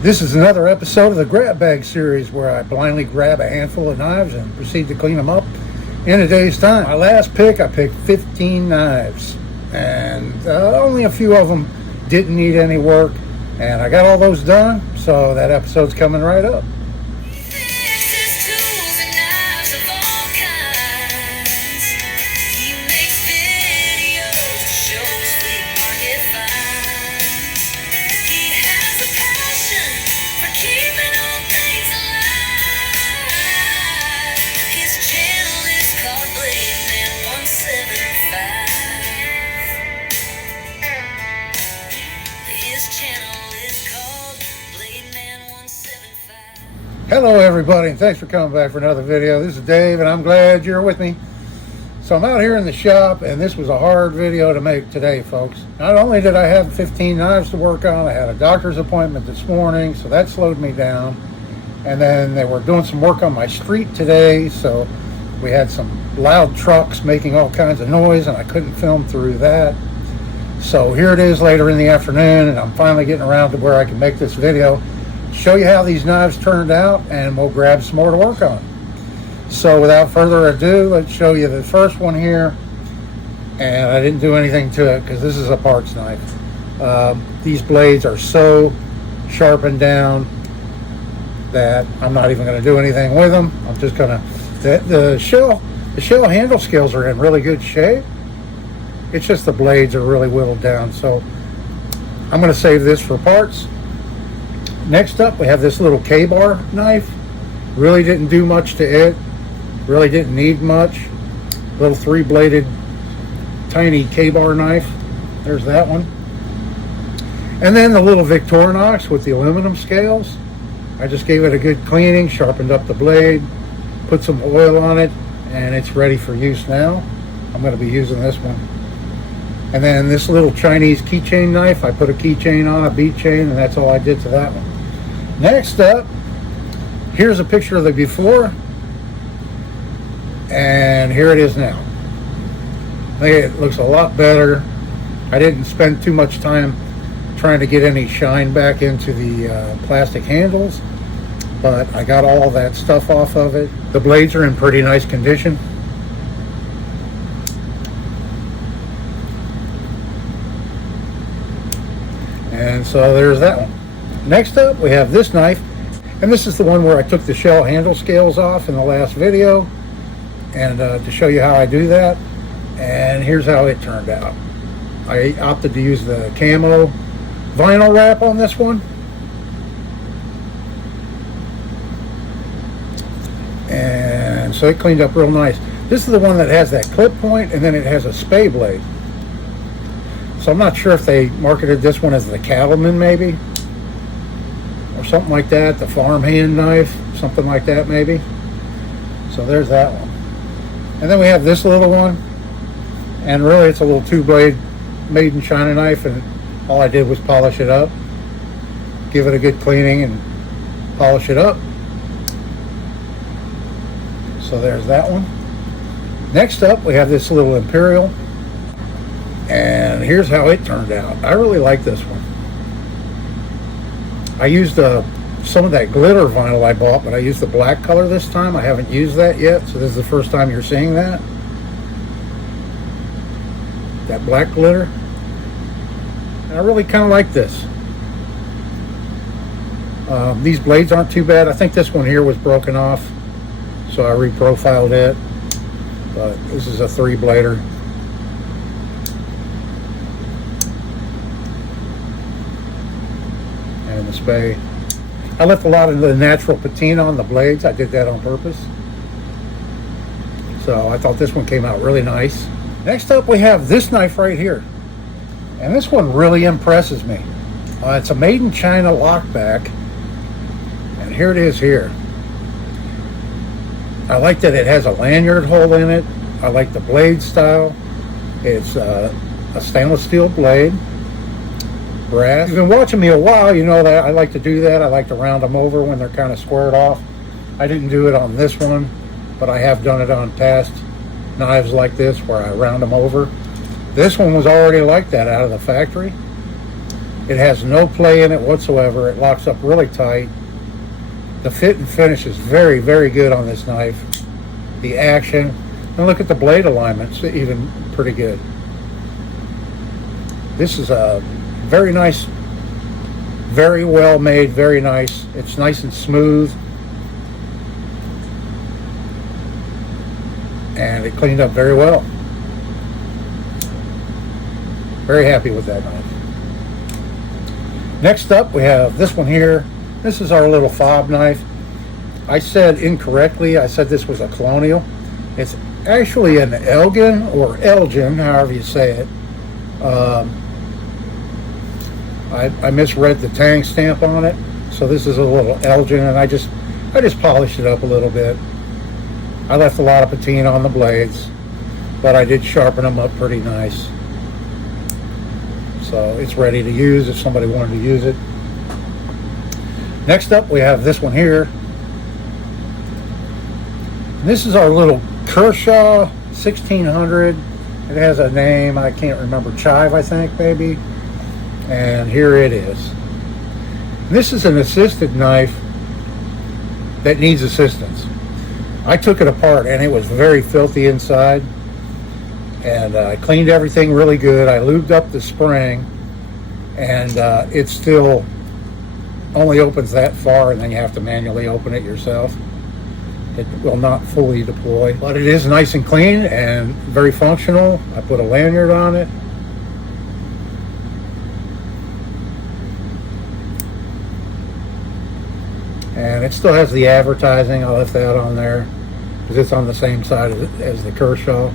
This is another episode of the Grab Bag series where I blindly grab a handful of knives and proceed to clean them up in a day's time. My last pick, I picked 15 knives, and only a few of them didn't need any work, and I got all those done, so that episode's coming right up. Hello everybody, and thanks for coming back for another video. This is Dave, and I'm glad you're with me. So I'm out here in the shop, and this was a hard video to make today, folks. Not only did I have 15 knives to work on, I had a doctor's appointment this morning, so that slowed me down. And then they were doing some work on my street today, so we had some loud trucks making all kinds of noise, and I couldn't film through that. So here it is later in the afternoon, and I'm finally getting around to where I can make this video, show you how these knives turned out, and we'll grab some more to work on. So without further ado, let's show you the first one here. And I didn't do anything to it because this is a parts knife. These blades are so sharpened down that I'm not even going to do anything with them. I'm just going to, the shell handle scales are in really good shape. It's just the blades are really whittled down. So I'm going to save this for parts. Next up, we have this little K-bar knife. Really didn't do much to it. Really didn't need much. Little 3-bladed tiny K-bar knife. There's that one. And then the little Victorinox with the aluminum scales. I just gave it a good cleaning, sharpened up the blade, put some oil on it, and it's ready for use now. I'm going to be using this one. And then this little Chinese keychain knife, I put a keychain on, a bead chain, and that's all I did to that one. Next up, here's a picture of the before, and here it is now. I think it looks a lot better. I didn't spend too much time trying to get any shine back into the plastic handles, but I got all that stuff off of it. The blades are in pretty nice condition. And so there's that one. Next up, we have this knife, and this is the one where I took the shell handle scales off in the last video, and to show you how I do that. And here's how it turned out. I opted to use the camo vinyl wrap on this one, and so it cleaned up real nice. This is the one that has that clip point, and then it has a spay blade. So I'm not sure if they marketed this one as the Cattleman maybe, or something like that, the farmhand knife, something like that maybe. So there's that one. And then we have this little one, and really it's a little 2-blade made in China knife, and all I did was polish it up, give it a good cleaning and polish it up. So there's that one. Next up, we have this little Imperial, and here's how it turned out. I really like this one. I used some of that glitter vinyl I bought, but I used the black color this time. I haven't used that yet, so this is the first time you're seeing that. That black glitter. And I really kind of like this. These blades aren't too bad. I think this one here was broken off, so I reprofiled it. But this is a 3-blader. And the spay. I left a lot of the natural patina on the blades. I did that on purpose. So I thought this one came out really nice. Next up, we have this knife right here. And this one really impresses me. It's a made in China lockback. And here it is here. I like that it has a lanyard hole in it. I like the blade style. It's a stainless steel blade. Brass. If you've been watching me a while, you know that I like to do that. I like to round them over when they're kind of squared off. I didn't do it on this one, but I have done it on past knives like this where I round them over. This one was already like that out of the factory. It has no play in it whatsoever. It locks up really tight. The fit and finish is very, very good on this knife. The action, and look at the blade alignments, even pretty good. This is a very nice, very well made, very nice. It's nice and smooth. And it cleaned up very well. Very happy with that knife. Next up, we have this one here. This is our little fob knife. I said incorrectly, I said this was a Colonial. It's actually an Elgin or Elgin, however you say it. I misread the tang stamp on it, so this is a little Elgin, and I just polished it up a little bit. I left a lot of patina on the blades, but I did sharpen them up pretty nice. So it's ready to use if somebody wanted to use it. Next up, we have this one here. This is our little Kershaw 1600. It has a name, I can't remember, Chive, I think, maybe. And here it is. This is an assisted knife that needs assistance. I took it apart and it was very filthy inside. And I cleaned everything really good. I lubed up the spring, and it still only opens that far, and then you have to manually open it yourself. It will not fully deploy, but it is nice and clean and very functional. I put a lanyard on it. And it still has the advertising. I left that on there because it's on the same side as the Kershaw.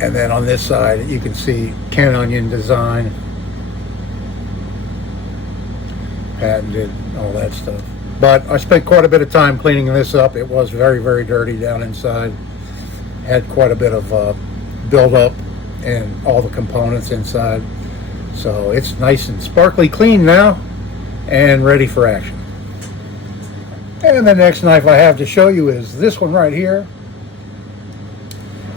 And then on this side, you can see Ken Onion design, patented, all that stuff. But I spent quite a bit of time cleaning this up. It was very, very dirty down inside. Had quite a bit of buildup in all the components inside. So it's nice and sparkly clean now and ready for action. And the next knife I have to show you is this one right here.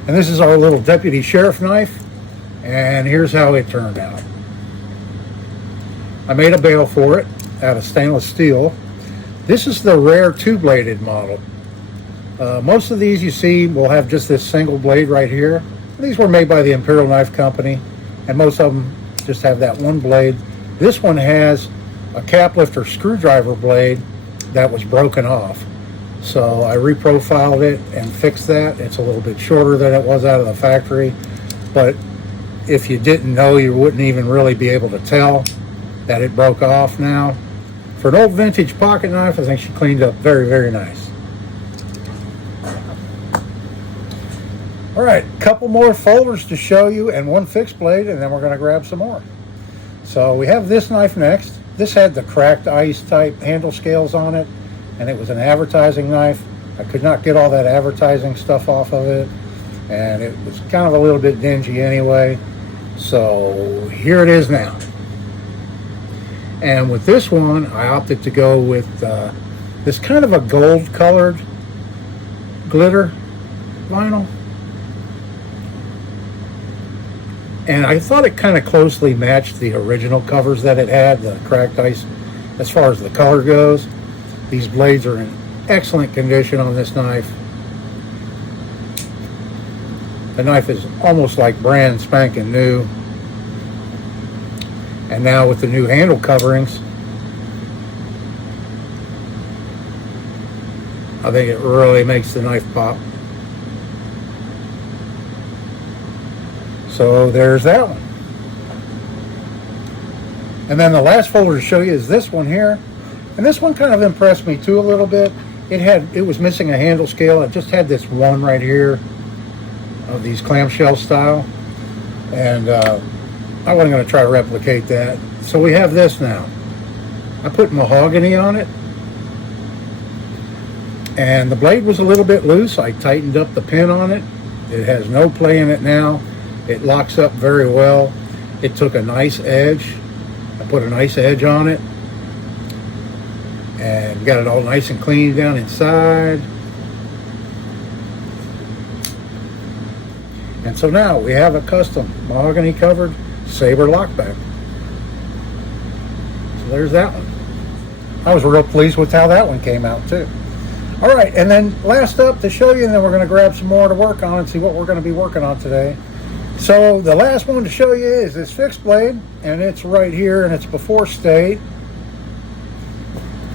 And this is our little deputy sheriff knife, and here's how it turned out. I made a bail for it out of stainless steel. This is the rare two-bladed model. Most of these you see will have just this single blade right here. These were made by the Imperial Knife Company, and most of them just have that one blade. This one has a cap lifter screwdriver blade that was broken off. So I reprofiled it and fixed that. It's a little bit shorter than it was out of the factory, but if you didn't know, you wouldn't even really be able to tell that it broke off now. For an old vintage pocket knife, I think she cleaned up very, very nice. All right, couple more folders to show you and one fixed blade, and then we're gonna grab some more. So we have this knife next. This had the cracked ice type handle scales on it, and it was an advertising knife. I could not get all that advertising stuff off of it, and it was kind of a little bit dingy anyway. So here it is now. And with this one, I opted to go with this kind of a gold colored glitter vinyl. And I thought it kind of closely matched the original covers that it had, the cracked ice, as far as the color goes. These blades are in excellent condition on this knife. The knife is almost like brand spanking new. And now with the new handle coverings, I think it really makes the knife pop. So there's that one. And then the last folder to show you is this one here. And this one kind of impressed me too a little bit. It was missing a handle scale. It just had this one right here of these clamshell style. And I wasn't going to try to replicate that. So we have this now. I put mahogany on it. And the blade was a little bit loose. I tightened up the pin on it. It has no play in it now. It locks up very well. It took a nice edge. I put a nice edge on it. And got it all nice and clean down inside. And so now we have a custom mahogany covered Saber lockback. So there's that one. I was real pleased with how that one came out too. All right, and then last up to show you, and then we're going to grab some more to work on and see what we're going to be working on today. So the last one to show you is this fixed blade, and it's right here, and it's before state.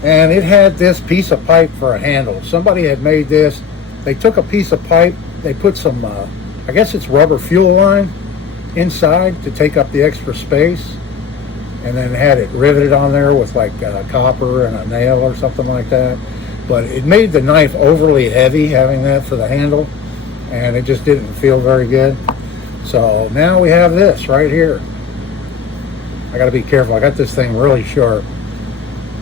And it had this piece of pipe for a handle. Somebody had made this. They took a piece of pipe, they put some, I guess it's rubber fuel line inside to take up the extra space, and then had it riveted on there with like copper and a nail or something like that. But it made the knife overly heavy having that for the handle, and it just didn't feel very good. So now we have this right here. I got to be careful. I got this thing really sharp.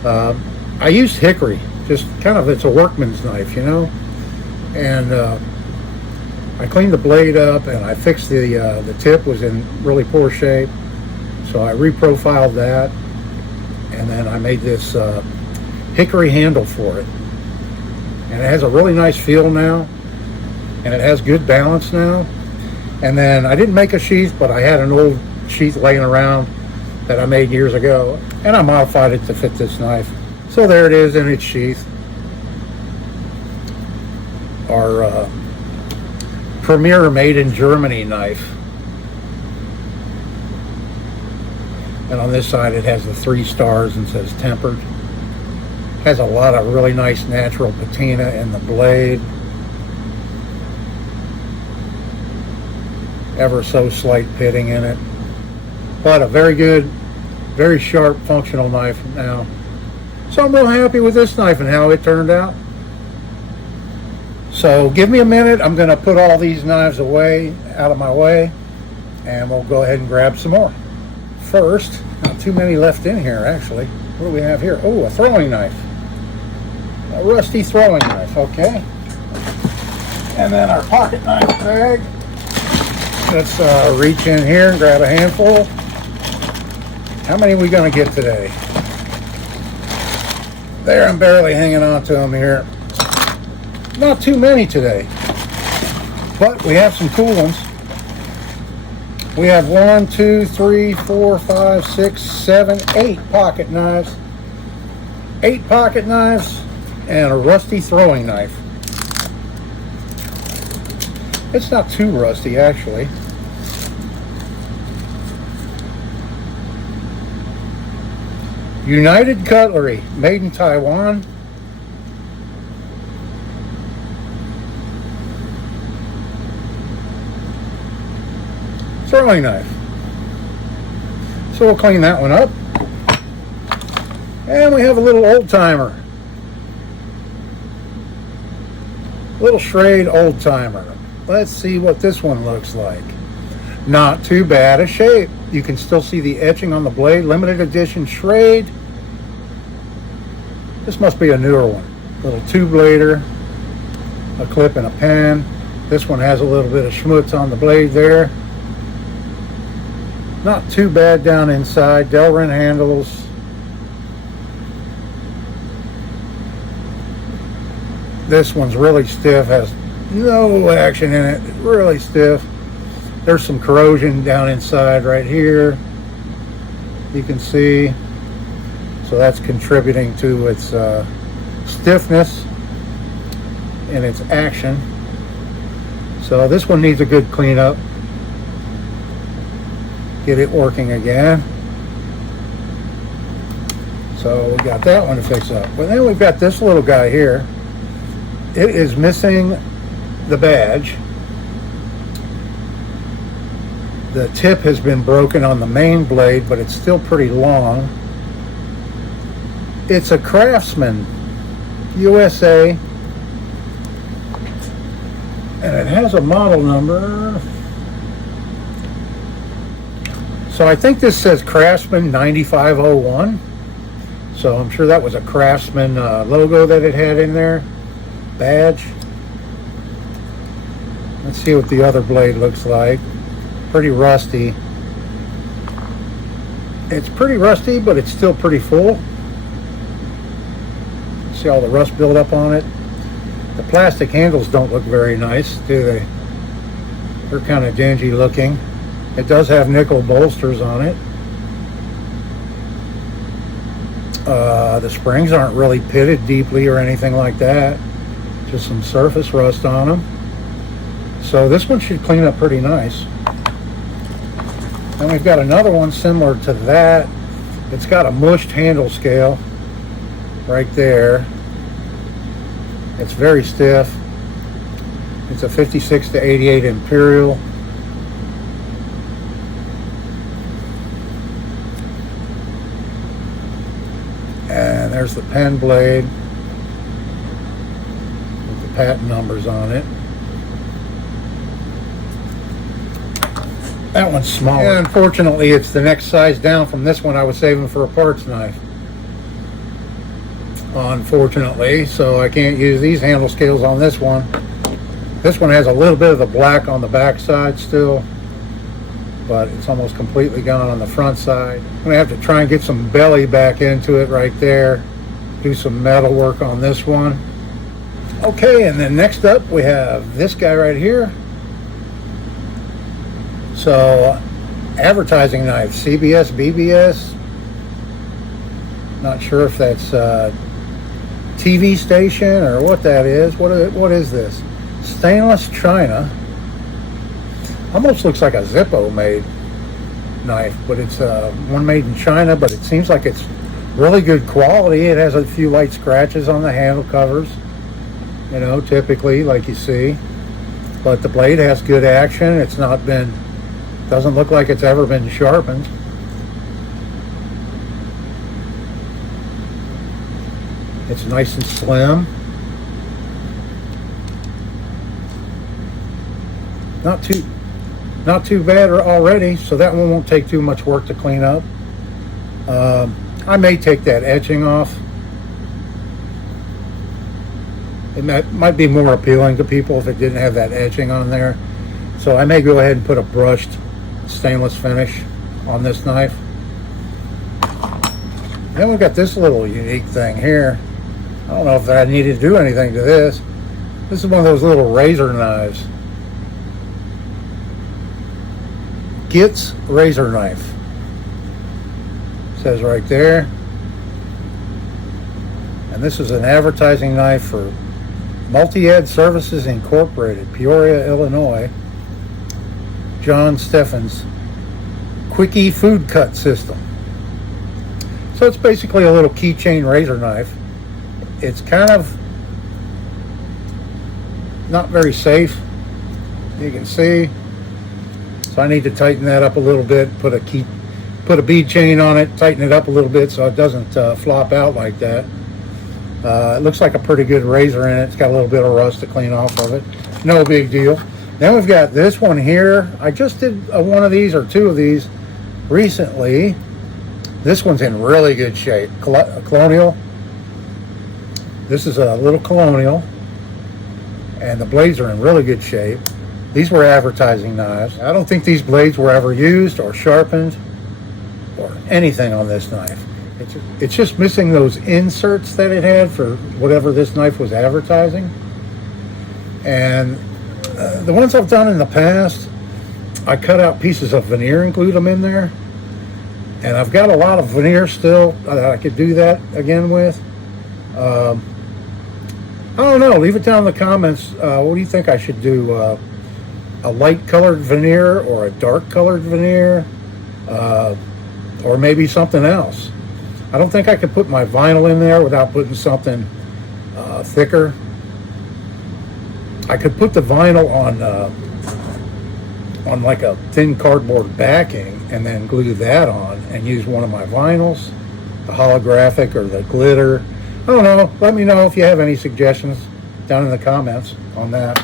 I used hickory, just kind of, it's a workman's knife, you know. And I cleaned the blade up, and I fixed the tip was in really poor shape. So I reprofiled that, and then I made this hickory handle for it. And it has a really nice feel now, and it has good balance now. And then I didn't make a sheath, but I had an old sheath laying around that I made years ago, and I modified it to fit this knife. So there it is in its sheath. Our Premier made in Germany knife. And on this side it has the 3 stars and says tempered. Has a lot of really nice natural patina in the blade. Ever so slight pitting in it. But a very good, very sharp, functional knife now. So I'm real happy with this knife and how it turned out. So give me a minute. I'm going to put all these knives away, out of my way, and we'll go ahead and grab some more. First, not too many left in here actually. What do we have here? Oh, a throwing knife. A rusty throwing knife, okay. And then our pocket knife bag. Let's reach in here and grab a handful. How many are we going to get today? There, I'm barely hanging on to them here. Not too many today, but we have some cool ones. We have 1, 2, 3, 4, 5, 6, 7, 8 pocket knives. 8 pocket knives and a rusty throwing knife. It's not too rusty actually. United Cutlery, made in Taiwan. Throwing knife. So we'll clean that one up. And we have a little old timer. Little Schrade old timer. Let's see what this one looks like. Not too bad a shape. You can still see the etching on the blade. Limited edition Schrade. This must be a newer one. Little 2-blader, a clip and a pen. This one has a little bit of schmutz on the blade there. Not too bad down inside. Delrin handles. This one's really stiff, has no action in it. It's really stiff. There's some corrosion down inside right here. You can see. So that's contributing to its stiffness and its action. So this one needs a good cleanup. Get it working again. So we got that one to fix up. But then we've got this little guy here. It is missing the badge. The tip has been broken on the main blade, but it's still pretty long. It's a Craftsman USA, and it has a model number. So I think this says Craftsman 9501. So I'm sure that was a Craftsman logo that it had in there. Badge. Let's see what the other blade looks like. Pretty rusty. It's pretty rusty, but it's still pretty full. See all the rust build up on it. The plastic handles don't look very nice, do they? They're kind of dingy looking. It does have nickel bolsters on it. The springs aren't really pitted deeply or anything like that. Just some surface rust on them. So this one should clean up pretty nice. And we've got another one similar to that. It's got a mushed handle scale right there. It's very stiff. It's a 56 to 88 Imperial. And there's the pen blade with the patent numbers on it. That one's smaller. Yeah, unfortunately, it's the next size down from this one I was saving for a parts knife. Unfortunately, so I can't use these handle scales on this one. This one has a little bit of the black on the back side still, but it's almost completely gone on the front side. I'm gonna have to try and get some belly back into it right there. Do some metal work on this one. Okay, and then next up we have this guy right here. So, advertising knife, CBS, BBS. Not sure if that's TV station or what that is. What is this? Stainless china. Almost looks like a Zippo made knife, but it's one made in China, but it seems like it's really good quality. It has a few light scratches on the handle covers, you know, typically like you see, but the blade has good action. It's not been, doesn't look like it's ever been sharpened. It's nice and slim. Not too bad already, so that one won't take too much work to clean up. I may take that etching off. It might be more appealing to people if it didn't have that etching on there. So I may go ahead and put a brushed stainless finish on this knife. Then we've got this little unique thing here. I don't know if I need to do anything to this. This is one of those little razor knives. Gitz razor knife. It says right there. And this is an advertising knife for Multi-Ed Services Incorporated, Peoria, Illinois. John Steffens Quickie Food Cut System. So it's basically a little keychain razor knife. It's kind of not very safe, you can see. So I need to tighten that up a little bit, put a bead chain on it, tighten it up a little bit so it doesn't flop out like that. It looks like a pretty good razor in it. It's got a little bit of rust to clean off of it. No big deal. Then we've got this one here. I just did one of these or two of these recently. This one's in really good shape. Colonial. This is a little Colonial, and the blades are in really good shape. These were advertising knives. I don't think these blades were ever used or sharpened or anything on this knife. It's just missing those inserts that it had for whatever this knife was advertising. And the ones I've done in the past, I cut out pieces of veneer and glued them in there. And I've got a lot of veneer still that I could do that again with. I don't know, leave it down in the comments. What do you think I should do? A light colored veneer or a dark colored veneer? Or maybe something else. I don't think I could put my vinyl in there without putting something thicker. I could put the vinyl on like a thin cardboard backing and then glue that on and use one of my vinyls, the holographic or the glitter. I don't know. Let me know if you have any suggestions down in the comments on that.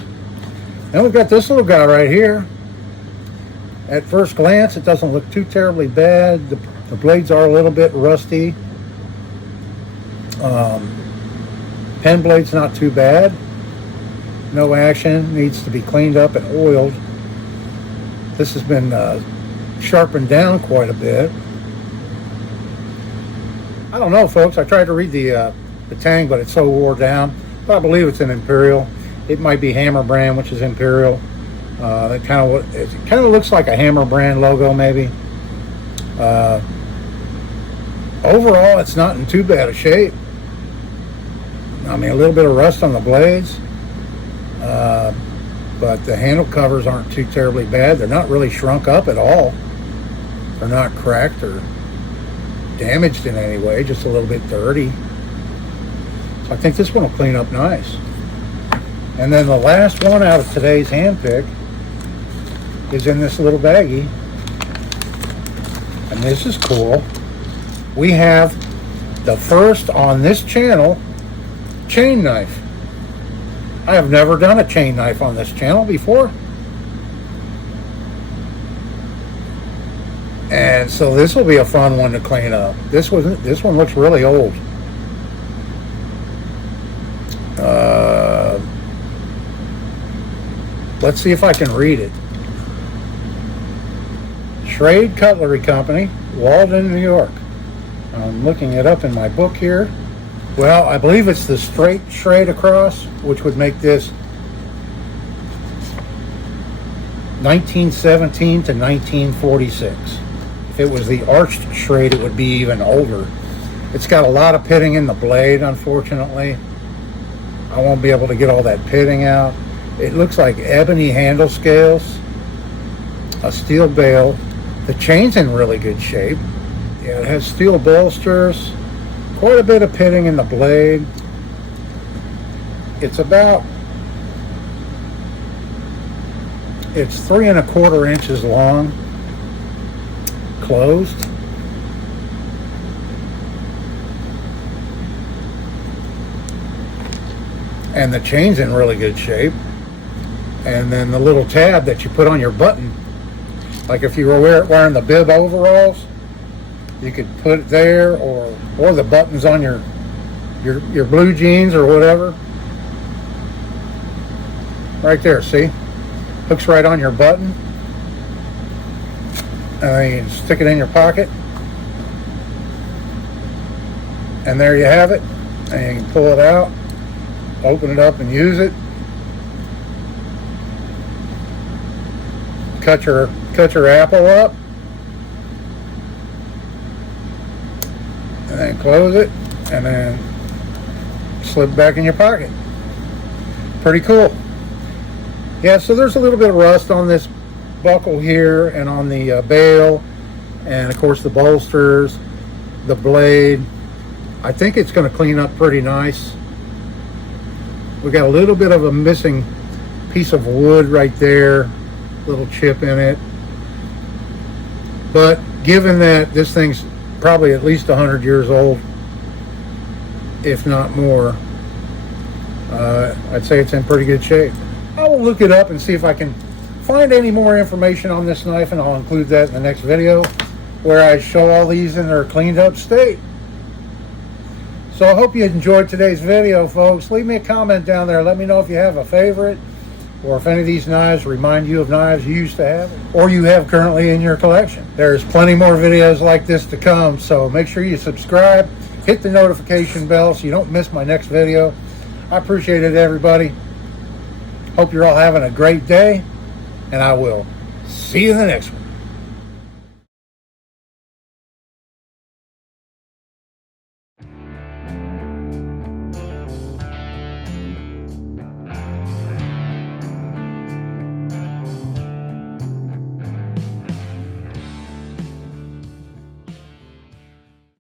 Then we've got this little guy right here. At first glance, it doesn't look too terribly bad. The blades are a little bit rusty. Pen blade's not too bad. No action. Needs to be cleaned up and oiled. This has been sharpened down quite a bit. I don't know, folks. I tried to read the tang, but it's so wore down. But I believe it's an Imperial. It might be Hammer brand, which is Imperial. It kind of looks like a Hammer brand logo, maybe. overall, it's not in too bad a shape. I mean, a little bit of rust on the blades, but the handle covers aren't too terribly bad. They're not really shrunk up at all. They're not cracked or damaged in any way, just a little bit dirty. So I think this one will clean up nice. And then the last one out of today's hand pick is in this little baggie. And this is cool. We have the first on this channel chain knife. I have never done a chain knife on this channel before. And so this will be a fun one to clean up. This one looks really old. Let's see if I can read it. Schrade Cutlery Company, Walden, New York. I'm looking it up in my book here. Well, I believe it's the straight Schrade across, which would make this 1917 to 1946. If it was the arched Schrade, it would be even older. It's got a lot of pitting in the blade, unfortunately. I won't be able to get all that pitting out. It looks like ebony handle scales, a steel bail. The chain's in really good shape. Yeah, it has steel bolsters, quite a bit of pitting in the blade. It's 3 1/4 inches long, closed. And the chain's in really good shape. And then the little tab that you put on your button, like if you were wearing the bib overalls, you could put it there, or the buttons on your blue jeans or whatever. Right there, see? Hooks right on your button. And then you can stick it in your pocket. And there you have it. And you can pull it out, open it up and use it. Cut your apple up. And then close it, and then slip it back in your pocket. Pretty cool. Yeah, so there's a little bit of rust on this buckle here and on the bail, and of course the bolsters, the blade. I think it's going to clean up pretty nice. We got a little bit of a missing piece of wood right there, little chip in it. But given that this thing's probably at least 100 years old, if not more, I'd say it's in pretty good shape. I will look it up and see if I can find any more information on this knife, and I'll include that in the next video where I show all these in their cleaned up state. So I hope you enjoyed today's video, folks. Leave me a comment down there. Let me know if you have a favorite, or if any of these knives remind you of knives you used to have or you have currently in your collection. There's plenty more videos like this to come, so make sure you subscribe, hit the notification bell so you don't miss my next video. I appreciate it, everybody. Hope you're all having a great day, and I will see you in the next one.